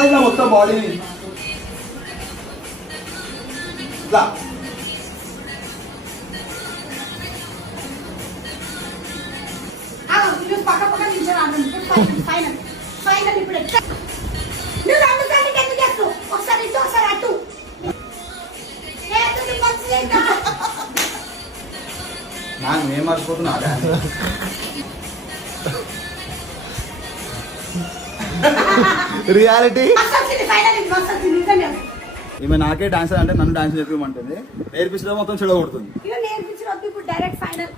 ఇట్లా మొత్తం బాడీని ఇట్లా పక్క పక్క నిల్చొని ఫైనల్ ఫైనల్ ఇప్పుడు నువ్వు రెండు సార్లు ఎందుకు చేస్తావు ఒకసారి ఇటు ఒకసారి అటు నాకు నేను మర్చిపోతున్నా రియాలిటీ ఈమె నాకే డాన్స్ అంటే నన్ను డాన్స్ నేర్పించమంటుంది నేర్పించడం మొత్తం చెడగొడుతుంది నేర్పించడం ఇప్పుడు డైరెక్ట్ ఫైనల్